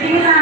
Thank you.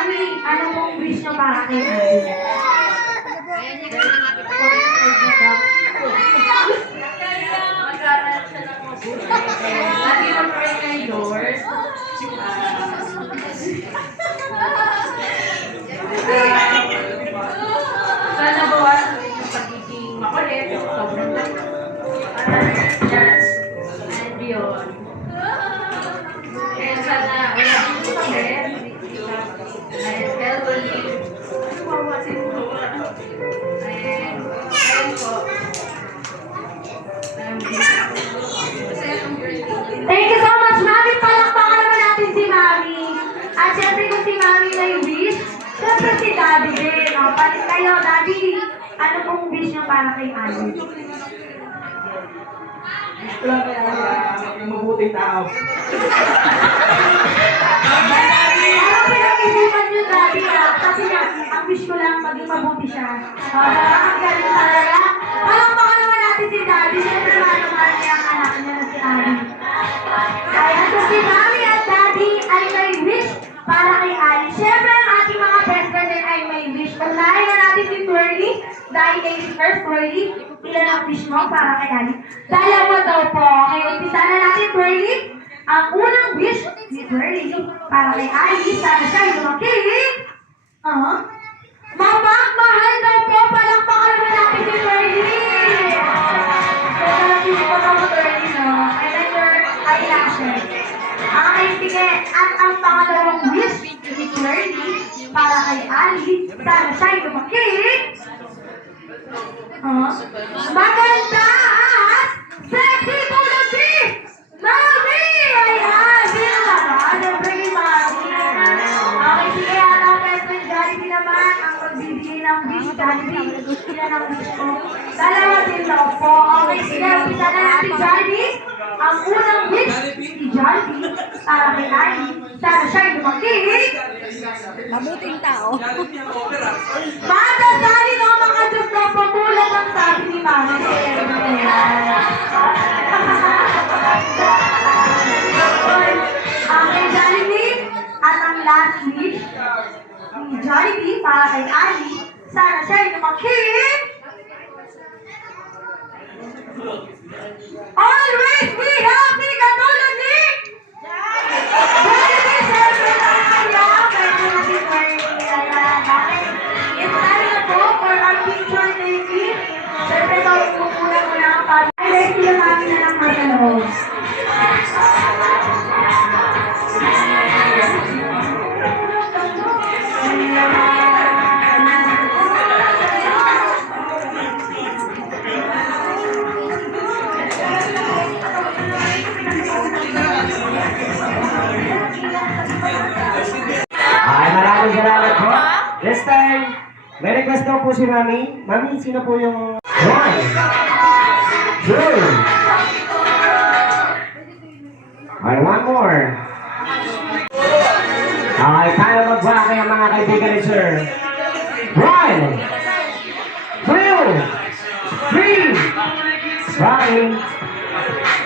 Mami, ano pong ano wish nyo para kay Mami? Ayan, para Ani? Wala kaya uh, mabuting tao. Parang pinag-isipan niyo, ah. Kasi nga, ang wish lang maging mabuti siya. Ah, ang galing talaga. Naman natin si Daddy. Syempre, mahal niya ang anak niya na si Mami at Daddy ay may wish para kay Ali. Siyempre, ang ating mga best friend din ay may wish. Unahin na natin si Twirly. Dahil ladies first, Twirly. Ilan ang wish mo para kay Ali? Dalawa daw po. Okay, umpisa na natin, Twirly. Ang unang wish ni Twirly para kay Ali. Sana siya ay lumaki. Uh-huh. Mapagmahal daw po. Palakpakan naman natin si Twirly. Si Papa mo, Twirly, no? I like your eyelashes. Okay, sige. At ang pangalawang wish ni Twirly para kay Ali, sana lumaki. Uh, Dalawa din daw po. Okay, sige. Umpisa na natin, Jollibee. Ang unang wish ni Jollibee para kay Ali, sana siya'y lumaki. Mabuting tao. Ang sabi ni Mami. Ang kay Jollibee at ang last wish ni Jollibee para kay Ali, sana siya ay lumaki. Always be happy This time, may request daw po si Mami. Mami, sino po yung... One, two, ay, one more. Okay, tayo magbake ang mga kaibigan ni Sir. One, two, three, Bye.